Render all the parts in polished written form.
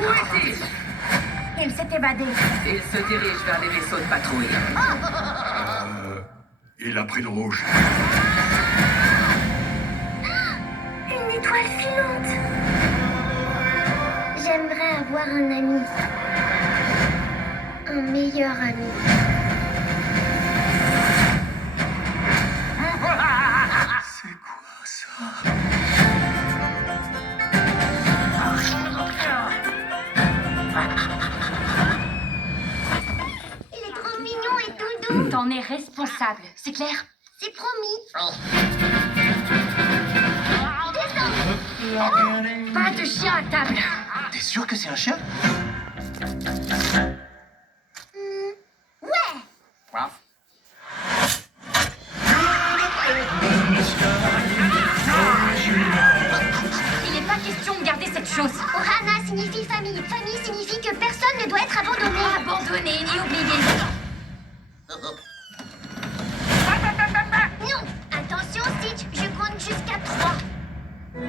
Où est-il? Il s'est évadé. Il se dirige vers les vaisseaux de patrouille. Il a pris le rouge. Une étoile filante. J'aimerais avoir un ami. Un meilleur ami. C'est quoi ça? Il est trop mignon et tout doux. T'en es responsable, c'est clair? C'est promis. Descends. Pas de chien à table. T'es sûr que c'est un chien? Ouais. Il n'est pas question de garder cette chose. Ohana signifie famille. Famille signifie que personne ne doit être abandonné. Abandonné ni oublié. Non. Attention, Stitch. Je compte jusqu'à 3. 1.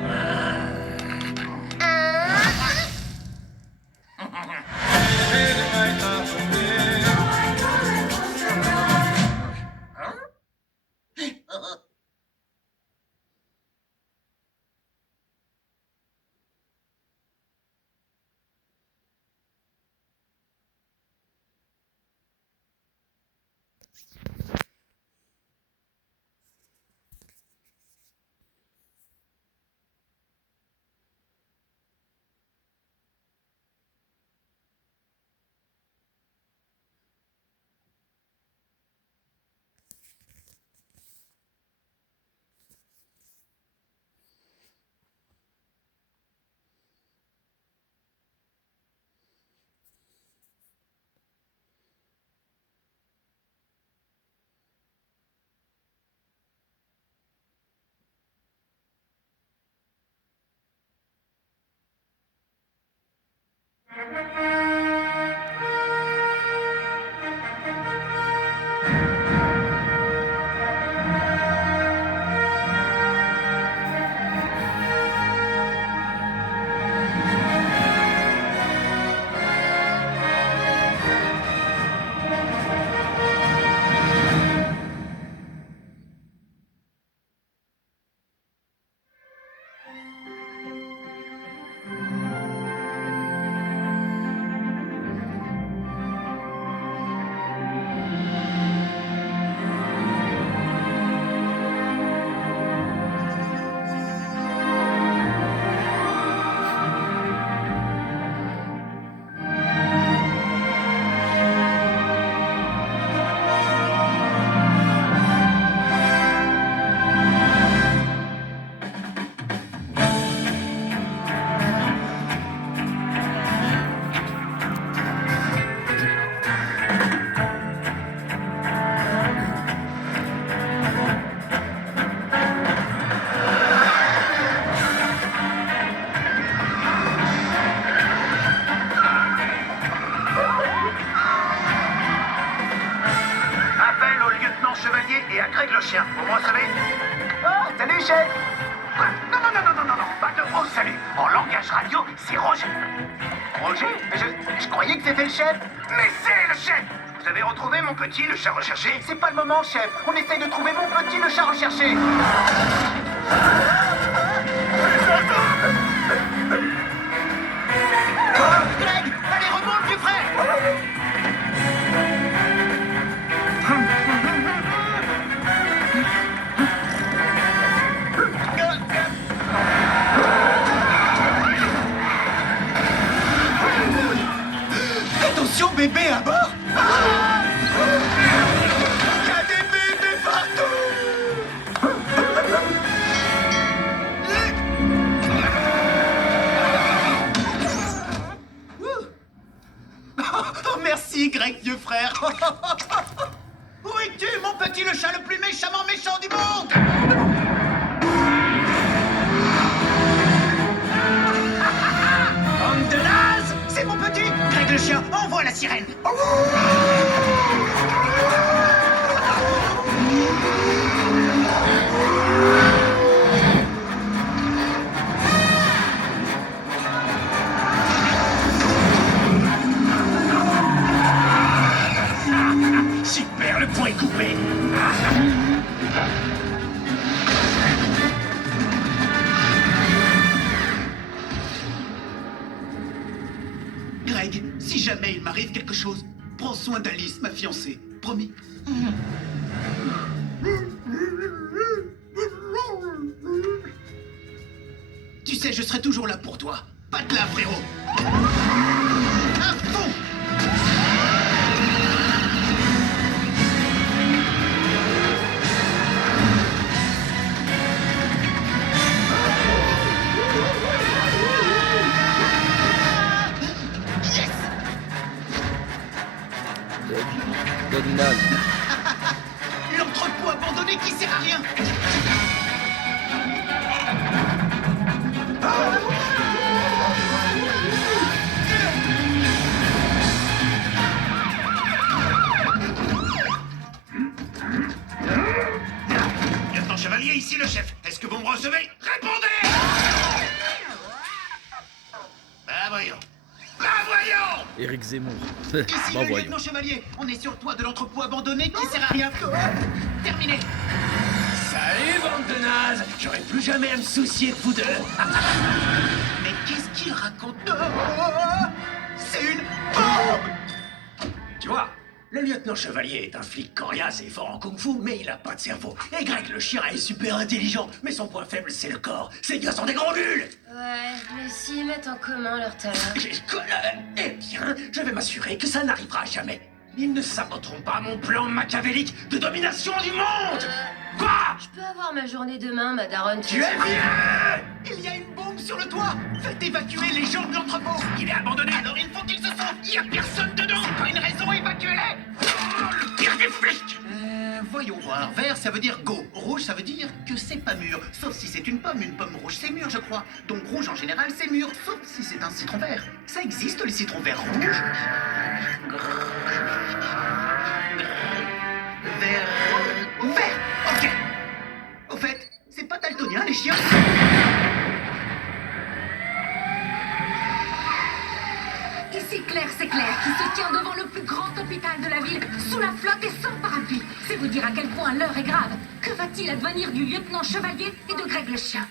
Appel au lieutenant chevalier et à Greg le chien. Au moins, savez. Oh, salut, chef. Quoi? Non, non, non, non, non, non, non, pas de oh, salut. En langage radio, c'est Roger. Roger? Je croyais que c'était le chef. Mais c'est le chef. Vous avez retrouvé mon petit, le chat recherché? C'est pas le moment, chef. On essaye de trouver mon petit, le chat recherché. Greg, allez, remonte, vieux frère. Attention, bébé à bord. Il y a des bébés partout. Oh, merci, Greg, vieux frère. Où es-tu, mon petit le chat le plus méchamment méchant du monde? Homme de naze, c'est mon petit. Greg le chien, envoie la sirène. Greg, si jamais il m'arrive quelque chose, prends soin d'Alice, ma fiancée. Promis. Tu sais, je serai toujours là pour toi. Pas de là, frérot. À fond. Dominal. L'entrepôt abandonné qui sert à rien. Lieutenant Chevalier, ici le chef. Est-ce que vous me recevez? Répondez! Bah voyons. Bah voyons! Éric Zemmour. Ici Bah le voyons. lieutenant Chevalier. On est sur le toit de l'entrepôt abandonné qui sert à rien. Terminé. Salut, bande de nazes! J'aurais plus jamais à me soucier de vous deux. Mais qu'est-ce qu'il raconte? C'est une bombe. Tu vois, le lieutenant Chevalier est un flic coriace et fort en kung-fu, mais il a pas de cerveau. Et Greg le chien est super intelligent, mais son point faible, c'est le corps. Ces gars sont des gros nuls! Ouais, mais s'ils mettent en commun leur talent. Eh bien, je vais m'assurer que ça n'arrivera jamais. Ils ne saboteront pas mon plan machiavélique de domination du monde! Quoi? Je peux avoir ma journée demain, ma daronne. Tu es vieux! Il y a une bombe sur le toit. Faites évacuer les gens de l'entrepôt. Il est abandonné! Alors il faut qu'ils se sauvent. Il y a personne dedans! C'est pas une raison, évacuez-les. Oh, le pire des flics! Voyons voir. Vert, ça veut dire go. Rouge, ça veut dire que c'est pas mûr. Sauf si c'est une pomme. Une pomme rouge, c'est mûr, je crois. Donc rouge, en général, c'est mûr. Sauf si c'est un citron vert. Ça existe, les citrons verts rouges. Vert. Vert. Ok. Au fait, c'est pas daltonien, les chiens. Ici Claire, c'est Claire qui se tient devant le plus grand hôpital de la ville, sous la flotte et sans parapluie. C'est vous dire à quel point l'heure est grave. Que va-t-il advenir du lieutenant Chevalier et de Greg le chien?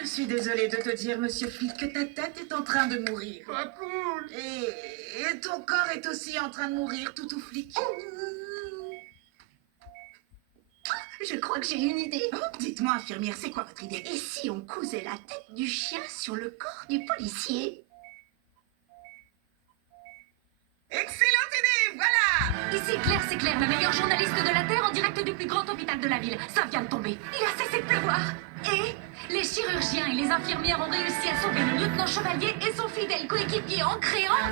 Je suis désolée de te dire, monsieur Flick, que ta tête est en train de mourir. Pas cool. Et ton corps est aussi en train de mourir, toutou Flick. Je crois que j'ai une idée. Dites-moi, infirmière, c'est quoi votre idée? Et si on cousait la tête du chien sur le corps du policier? Excellente idée, voilà! Ici Claire, c'est Claire, la meilleure journaliste de la Terre en direct du plus grand hôpital de la ville. Ça vient de tomber. Il a cessé de pleuvoir. Et les chirurgiens et les infirmières ont réussi à sauver le lieutenant Chevalier et son fidèle coéquipier en créant